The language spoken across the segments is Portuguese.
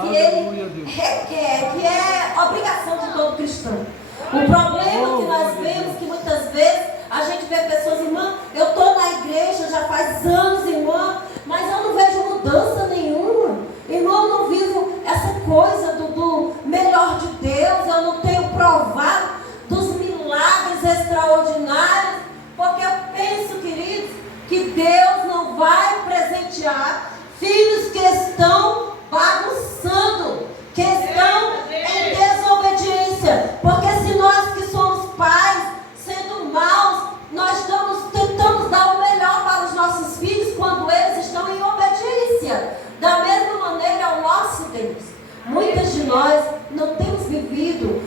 que ele requer, que é obrigação de todo cristão. O problema que nós vemos, que muitas vezes a gente vê pessoas, irmã, eu estou na igreja já faz anos, irmã, mas eu não vejo mudança nenhuma. Irmão, eu não vivo essa coisa do melhor de Deus, eu não tenho provado dos milagres extraordinários, porque eu penso, queridos, que Deus não vai presentear filhos que estão bagunçando, que estão em desobediência. Porque se nós que somos pais, sendo maus, nós tentamos dar o melhor para os nossos filhos quando eles estão em obediência. Da mesma maneira, ao nosso Deus. Muitas de nós não temos vivido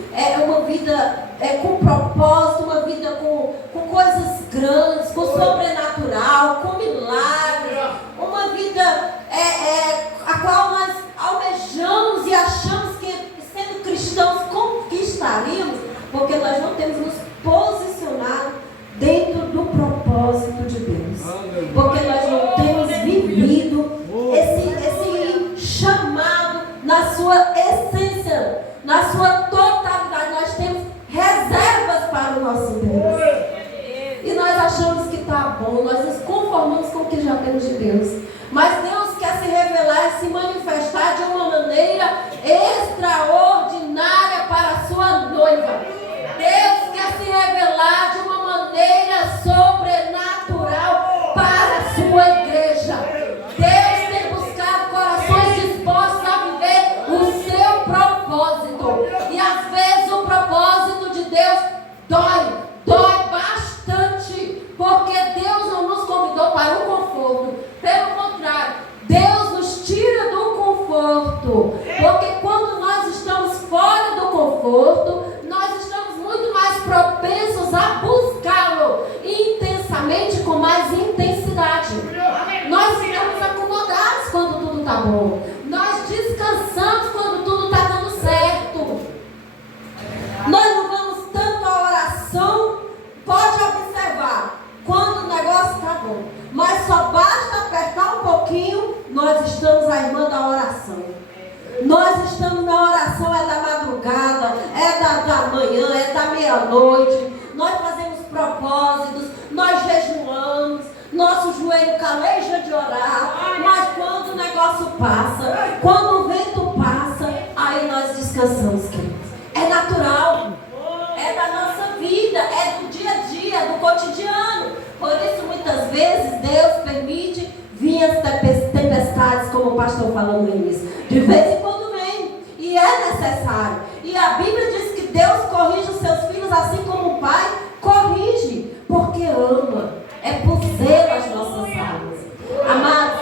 uma vida com propósito, uma vida com coisas grandes, com sobrenatural, com milagres, uma vida a qual nós almejamos e achamos que, sendo cristãos, conquistaríamos, porque nós não temos nos posicionado dentro do propósito de Deus, porque nós não temos vivido esse chamado na sua essência, na sua totalidade. Nós temos reservas para o nosso Deus e nós achamos que está bom, nós nos conformamos com o que já temos de Deus, mas Deus quer se revelar e se manifestar de uma maneira extraordinária para a sua noiva. Deus quer se revelar de uma maneira sobrenatural para a sua igreja. Deus tem buscado corações dispostos a viver o seu propósito. E às vezes o propósito de Deus dói bastante, porque Deus não nos convidou para o conforto. Pelo contrário, Deus nos tira do conforto, porque quando nós estamos fora do conforto, nós estamos muito mais propensos a buscá-lo intensamente, com mais intensidade. Nós ficamos acomodados quando tudo está bom, nós descansamos quando tudo está dando certo, nós não vamos tanto à oração. Pode observar, quando o negócio está bom, mas só basta apertar um pouquinho, nós estamos à irmã da oração. Nós estamos na oração, é da madrugada, é da manhã, é da meia-noite. Nós fazemos propósitos, nós jejuamos, nosso joelho caleja de orar. Mas quando o negócio passa, quando o vento passa, aí nós descansamos, queridos. É natural, é da nossa vida, é do dia a dia, do cotidiano. Por isso, muitas vezes, Deus permite vir as tempestades, como o pastor falou no início. De vez em quando vem, e é necessário. E a Bíblia diz que Deus corrige os seus filhos assim como o Pai corrige, porque ama. É por zelo as nossas almas. Amados,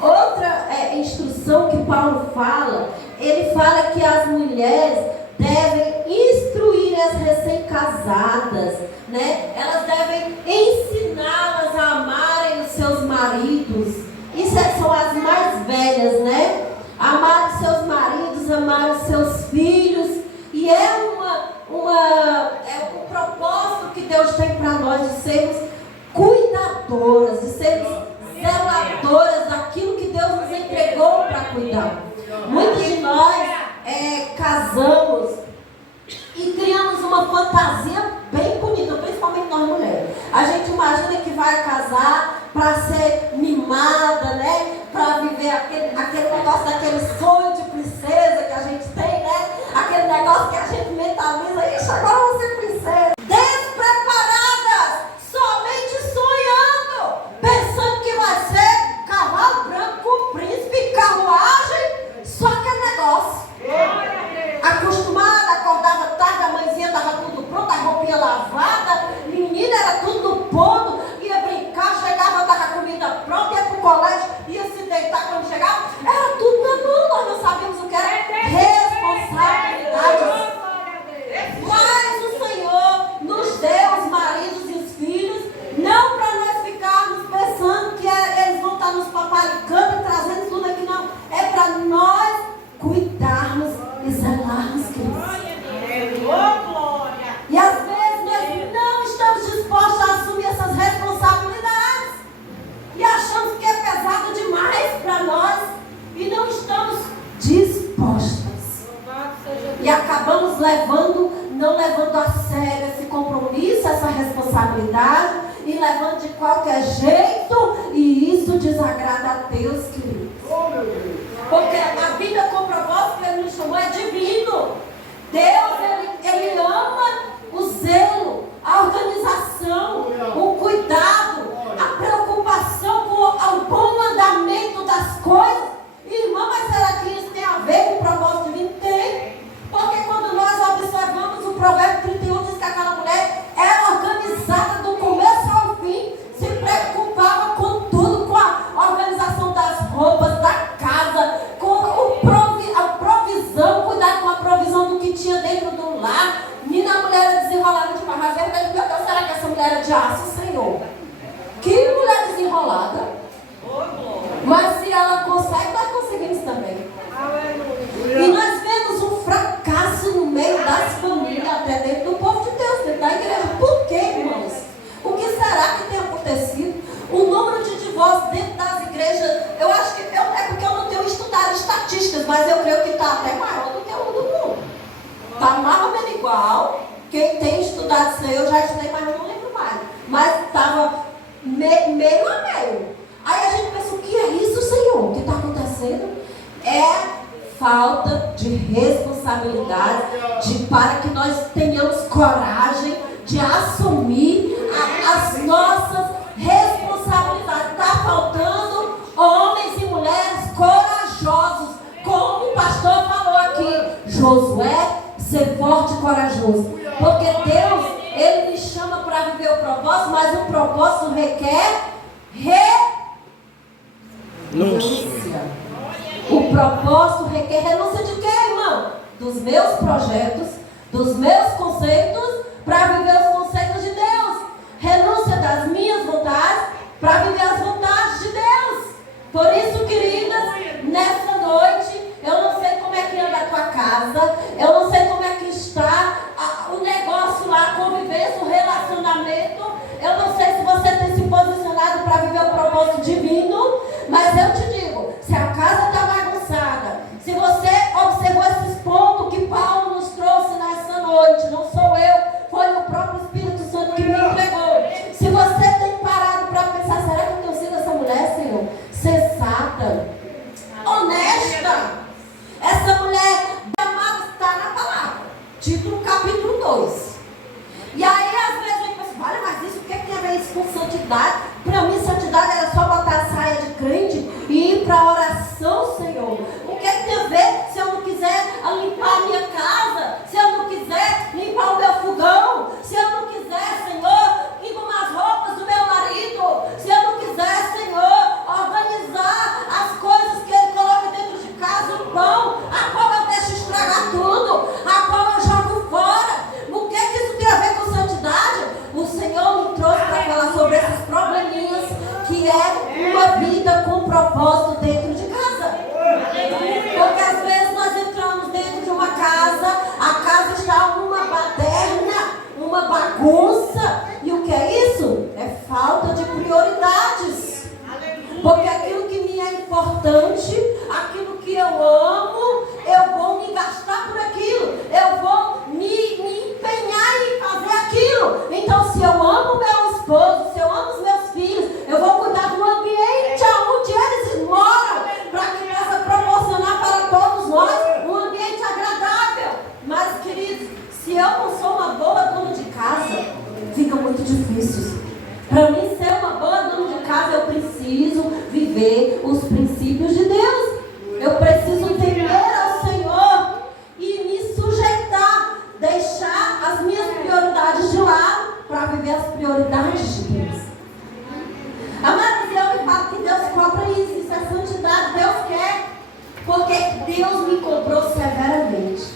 outra instrução que Paulo fala, ele fala que as mulheres devem instruir as recém-casadas, né? Elas devem ensiná-las a amarem os seus maridos. Isso são as mais velhas, né? Amar os seus maridos, amar os seus filhos. E é um propósito que Deus tem para nós, de sermos cuidadoras, de sermos zeladoras daquilo que Deus nos entregou para cuidar. Muitos de nós casamos e criamos uma fantasia bem bonita, principalmente nós mulheres. A gente imagina que vai casar para ser mimada, né? Para viver aquele negócio daquele sonho de princesa que a gente tem, né? Aquele negócio que a gente mentaliza, ixi, agora eu vou ser princesa. Despreparadas, somente sonhando, pensando que vai ser cavalo branco com príncipe, carruagem, só aquele negócio. Acostumada, acordava tarde, a mãezinha estava tudo pronto, a roupinha lavada, menina era tudo no ponto, ia brincar, chegava, estava a comida pronta, ia para o colégio, ia se deitar quando chegava, era tudo na mão, nós não sabíamos o que era responsabilidade. Mas respostas. E acabamos não levando a sério esse compromisso, essa responsabilidade, e levando de qualquer jeito, e isso desagrada a Deus, queridos. Porque a vida com o propósito que Ele nos chamou é divino. Deus, Ele ama o zelo, a organização, o cuidado, a preocupação com o bom andamento das coisas. Irmã, mas será que isso tem a ver com o propósito divino? Tem. Porque quando nós observamos o Provérbio 31, diz que aquela mulher era organizada do começo ao fim, se preocupava com tudo, com a organização das roupas, da casa, com a provisão, cuidar com a provisão do que tinha dentro do lar. Menina, a mulher era desenrolada demais. Mas será que essa mulher era de aço, Senhor? Que mulher desenrolada. Mas se ela consegue, nós conseguimos também. E nós vemos um fracasso no meio das famílias, até dentro do povo de Deus, dentro da igreja. Por quê, irmãos? O que será que tem acontecido? O número de divórcios dentro das igrejas, eu acho que é porque eu não tenho estudado estatísticas, mas eu creio que está até maior do que o do mundo. Está mais ou menos igual. Quem tem estudado isso aí, eu já estudei, mas eu não lembro mais. Mas estava meio a meio. Aí a gente pensa, o que é isso, Senhor? O que está acontecendo? É falta de responsabilidade, para que nós tenhamos coragem de assumir as nossas responsabilidades. Está faltando homens e mulheres corajosos, como o pastor falou aqui. Josué, ser forte e corajoso. Porque Deus, Ele me chama para viver o propósito, mas o propósito requer renúncia. O propósito requer renúncia de quê, irmão? Dos meus projetos, dos meus conceitos, para viver os conceitos de Deus. Renúncia das minhas vontades, para viver as vontades de Deus. Por isso, queridas, nessa noite, eu não sei como é que anda a tua casa, eu não sei como é que está o negócio lá, a convivência, o relacionamento. Eu não sei se você tem se posicionado para viver o propósito divino, mas eu te digo, se a casa está bagunçada, se você observou esses pontos que Paulo nos trouxe nessa noite, não sou eu, foi o próprio Espírito Santo que me entregou. Se você tem parado para pensar, será que eu tenho sido essa mulher, Senhor? Sensata, honesta. Essa mulher, amada, está na palavra. Título, capítulo 2. E aí, às vezes, eu penso, olha, mas isso, o que tem a ver isso com santidade? Para mim, santidade era só botar a saia de crente e ir para a oração, Senhor. O que tem a ver se eu não quiser limpar a minha casa? Se eu não quiser limpar o meu fogão? Se eu não quiser, Senhor, limpar as roupas do meu marido? Se eu não quiser, Senhor, organizar as coisas que Ele coloca dentro de casa, o pão, a qual eu deixo estragar tudo, a qual eu jogo fora? O que isso tem a ver com santidade? O Senhor me trouxe para falar sobre esses probleminhas, que é uma vida com propósito dentro de casa. Porque às vezes nós entramos dentro de uma casa, a casa está uma baderna, uma bagunça. E o que é isso? É falta de prioridades. Porque aquilo que me é importante, aquilo que eu amo, eu vou me gastar por aquilo. Eu vou me empenhar em fazer aquilo. Então, se eu amo meu esposo, se eu amo os meus filhos, eu vou cuidar do ambiente onde eles moram, para que possa proporcionar para todos nós um ambiente agradável. Mas, queridos, se eu não sou uma boa dona de casa, fica muito difícil. Para mim ser uma boa dona de casa, eu preciso viver os princípios de Deus. Eu preciso temer ao Senhor e me sujeitar, deixar as minhas prioridades de lado para viver as prioridades de Deus. Amados, eu me falo que Deus cobra isso é santidade, Deus quer, porque Deus me cobrou severamente.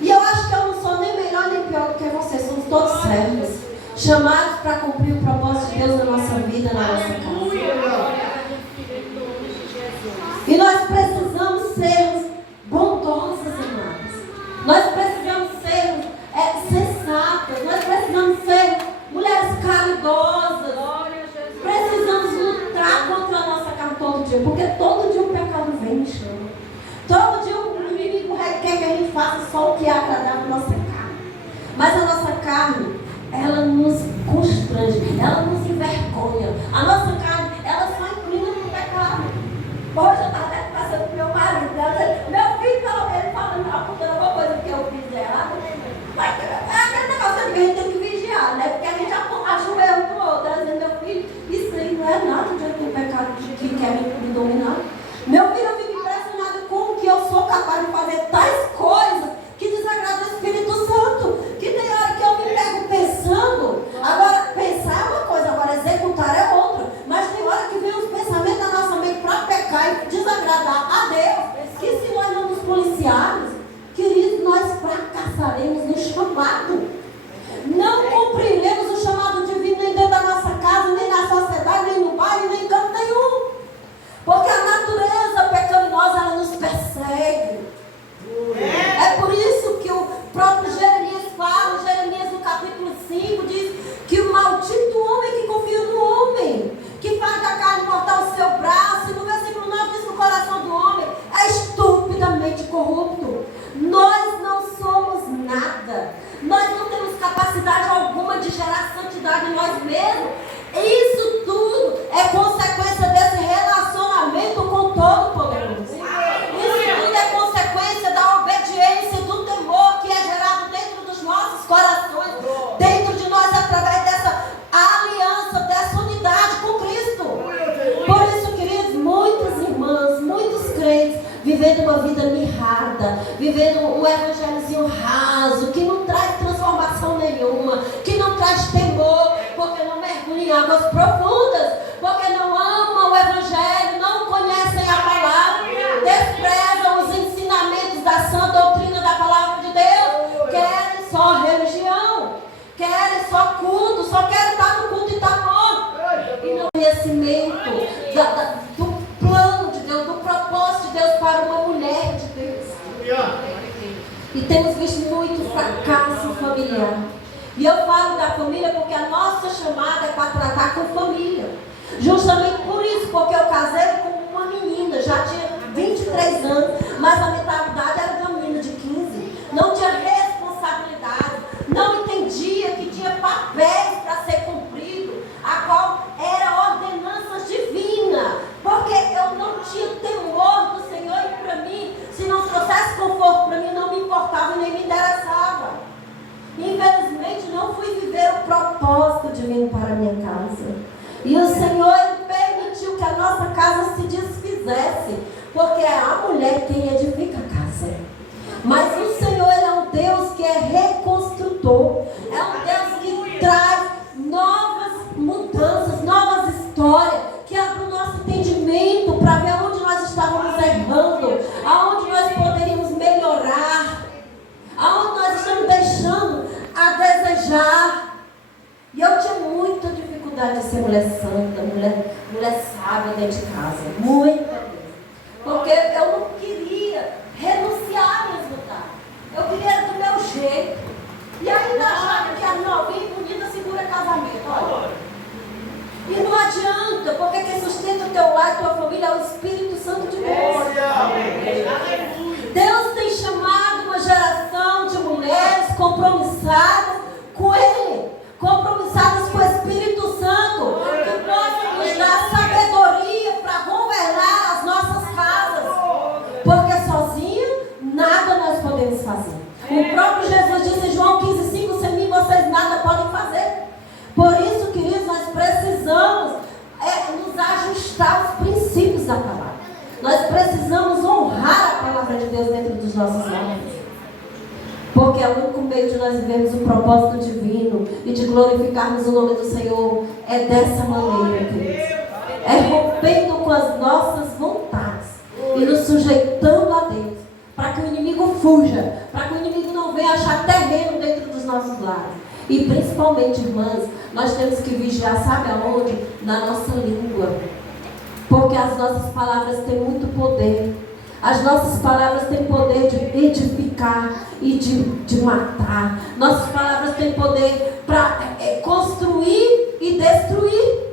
E eu acho que eu não sou nem melhor nem pior do que vocês, somos todos servos, chamados para cumprir o propósito de Deus na nossa vida, na nossa casa. E nós precisamos ser bondosas, irmãs. Nós precisamos ser sensatas. Nós precisamos ser mulheres caridosas. Precisamos lutar contra a nossa carne todo dia. Porque todo dia o pecado vem e chama. Todo dia o inimigo só o que é agradável à nossa carne. Mas a nossa carne, ela nos constrange, ela nos envergonha. A nossa carne, ela só inclina para o pecado. Hoje eu estava até passando com meu marido, meu filho, ele falando, apontando alguma coisa que eu fiz errado. Mas é aquele negócio que a gente tem que vigiar, né? Porque a gente ajoelha um para o outro, dizendo, meu filho, isso aí não é nada de aquele pecado que quer me dominar. Meu filho, eu fico impressionado com que eu sou capaz de fazer tais coisas que desagradam o Espírito Santo. Que tem hora que eu me pego pensando. Agora, pensar é uma coisa, agora executar é outra. Mas tem hora que vem os pensamentos da nossa mente para pecar e desagradar a Deus. Que se nós não nos policiarmos, queridos, nós fracassaremos no chamado. Não cumpriremos o chamado divino nem dentro da nossa casa, nem na sociedade, nem no bairro, nem em canto nenhum. Porque a natureza pecaminosa, ela nos persegue. É por isso que o próprio Jeremias fala, Jeremias no capítulo 5, diz que o maldito homem que confia no homem, que faz da carne mortal o seu braço, e no versículo 9 diz que o coração do homem é estupidamente corrupto. Nós não somos nada. Nós não temos capacidade alguma de gerar santidade em nós mesmos. Isso tudo é consequência desse relacionamento com o Todo-Poderoso. Isso tudo é consequência da obediência, do temor que é gerado dentro dos nossos corações, dentro de nós, através dessa aliança, dessa unidade com Cristo. Por isso, queridos, muitas irmãs, muitos crentes, vivendo uma vida mirrada, vivendo um evangelhozinho raso, que não traz transformação nenhuma, que não traz temor, porque não mergulha em águas profundas, porque não amam o evangelho, não conhecem a palavra, desprezam os ensinamentos da sã doutrina da palavra de Deus, querem só religião, querem só culto, só querem estar no culto e estar morto, e não conhecimento do plano de Deus, do propósito de Deus para uma mulher de Deus. E temos visto muito fracasso familiar. E eu falo da família porque a nossa chamada é para tratar com família. Justamente por isso, porque eu casei com uma menina, já tinha 23 anos, mas a mentalidade era de uma menina de 15. Não tinha responsabilidade, não entendia que tinha papéis para ser cumprido, a qual era ordenanças divinas. Porque eu não tinha temor do Senhor e para mim, se não trouxesse conforto para mim, não me importava e nem me interessava. Infelizmente, não fui viver o propósito divino para a minha casa. E o Senhor permitiu que a nossa casa se desfizesse, porque é a mulher quem edifica a casa. Mas o Senhor é um Deus que é reconstrutor. É um Deus que traz novas mudanças, novas histórias, que abre o nosso entendimento para ver onde nós estávamos errando, aonde nós poderíamos melhorar, aonde nós estamos deixando a desejar. E eu tinha muita dificuldade de ser mulher santa, mulher sábia dentro de casa. Muita mesmo. Porque eu não queria renunciar a minhas vontades. Eu queria do meu jeito. E ainda achava que a novinha e bonita segura casamento. Olha. E não adianta, porque quem sustenta o teu lar e tua família é o Espírito Santo de Deus. Deus tem chamado uma geração de mulheres compromissadas com Ele, compromissadas com o Espírito Santo, que possa nos dar sabedoria para governar as nossas casas, porque sozinho nada nós podemos fazer. O próprio Jesus disse em João 15,5: sem mim vocês nada podem fazer. Por isso, queridos, nós precisamos nos ajustar aos princípios da palavra. Nós precisamos honrar a palavra de Deus dentro dos nossos lares. Porque é o único meio de nós vivermos o propósito divino e de glorificarmos o nome do Senhor. É dessa maneira, queridos. É rompendo com as nossas vontades e nos sujeitando a Deus, para que o inimigo fuja, para que o inimigo não venha achar terreno dentro dos nossos lares. E principalmente, irmãs, nós temos que vigiar, sabe aonde? Na nossa língua. Porque as nossas palavras têm muito poder. As nossas palavras têm poder de edificar e de matar. Nossas palavras têm poder para construir e destruir.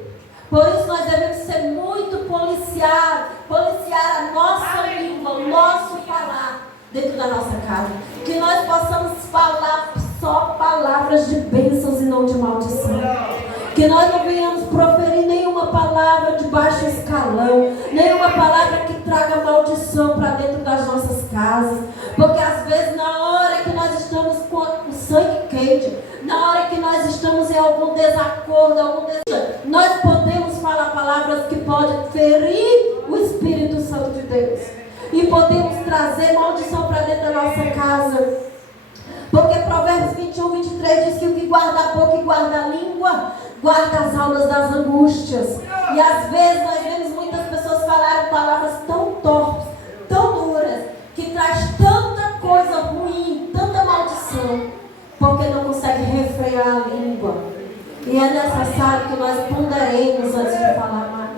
Por isso nós devemos ser muito policiar a nossa língua, o nosso falar dentro da nossa casa. Que nós palavras de bênçãos e não de maldição. Que nós não venhamos proferir nenhuma palavra de baixo escalão, nenhuma palavra que traga maldição para dentro das nossas casas. Porque às vezes na hora que nós estamos com o sangue quente, na hora que nós estamos em algum desacordo, nós podemos falar palavras que podem ferir o Espírito Santo de Deus. E podemos trazer maldição para dentro da nossa casa. Porque Provérbios 21, 23 diz que o que guarda a boca e guarda a língua, guarda as almas das angústias. E às vezes nós vemos muitas pessoas falarem palavras tão torpes, tão duras, que traz tanta coisa ruim, tanta maldição, porque não consegue refrear a língua. E é necessário que nós ponderemos antes de falar mais.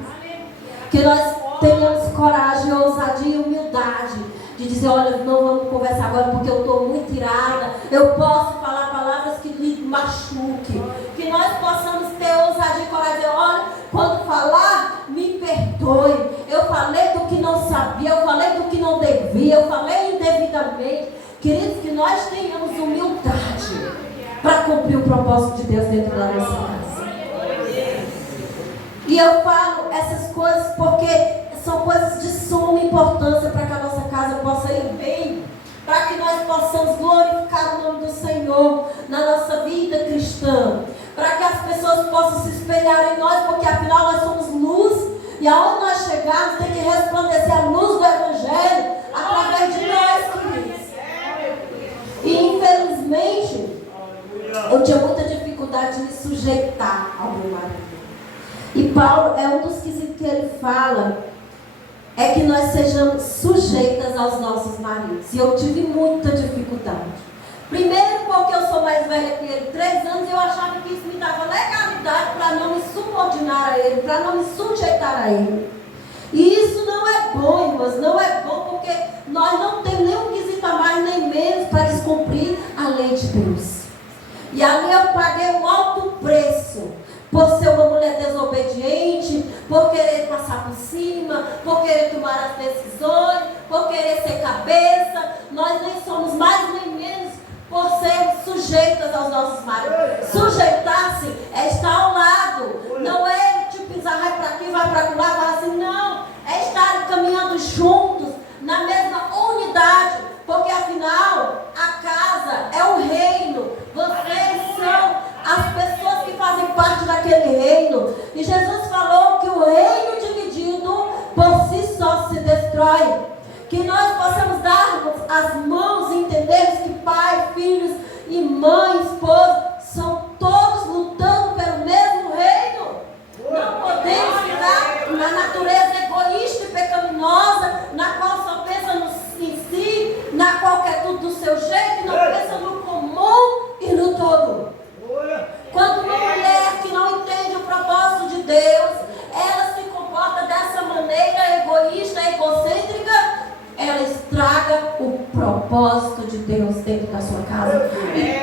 Que nós tenhamos coragem, ousadia e humildade de dizer, olha, não vamos conversar agora porque eu estou muito irada. Eu posso falar palavras que lhe machuquem. Que nós possamos ter ousadia e coragem de dizer, olha, quando falar, me perdoe. Eu falei do que não sabia, eu falei do que não devia, eu falei indevidamente. Queridos, que nós tenhamos humildade para cumprir o propósito de Deus dentro da nossa casa. E eu falo essas coisas porque são coisas de suma importância para que a nossa casa possa ir bem, para que nós possamos glorificar o nome do Senhor na nossa vida cristã, para que as pessoas possam se espelhar em nós, porque afinal nós somos luz, e aonde nós chegarmos tem que resplandecer a luz do Evangelho através de nós, queridos. E infelizmente eu tinha muita dificuldade de me sujeitar ao meu marido. E Paulo é um dos quesitos que ele fala, é que nós sejamos sujeitas aos nossos maridos. E eu tive muita dificuldade. Primeiro porque eu sou mais velha que ele, 3 anos, e eu achava que isso me dava legalidade para não me subordinar a ele, para não me sujeitar a ele. E isso não é bom, irmãs, não é bom, porque nós não temos nenhum quesito a mais nem menos para descumprir a lei de Deus. E ali eu paguei um alto preço por ser uma mulher desobediente, por querer passar por cima, por querer tomar as decisões, por querer ser cabeça. Nós nem somos mais nem menos por sermos sujeitas aos nossos maridos. Sujeitar-se é estar ao lado, não é tipo pisar, vai para aqui, vai para lá, vai assim, não. É estar caminhando juntos, na mesma unidade, porque afinal a casa é o reino, vocês são as pessoas que fazem parte daquele reino. E Jesus falou que o reino dividido por si só se destrói. Que nós possamos darmos as mãos e entendermos que pai, filhos e mãe, esposa são todos lutando pelo mesmo reino. Não podemos ficar na natureza egoísta e pecaminosa, na qual só pensa em si, na qual quer tudo do seu jeito, e não pensa no comum e no todo. Quando uma mulher que não entende o propósito de Deus, ela se comporta dessa maneira egoísta, egocêntrica, ela estraga o propósito de Deus dentro da sua casa. E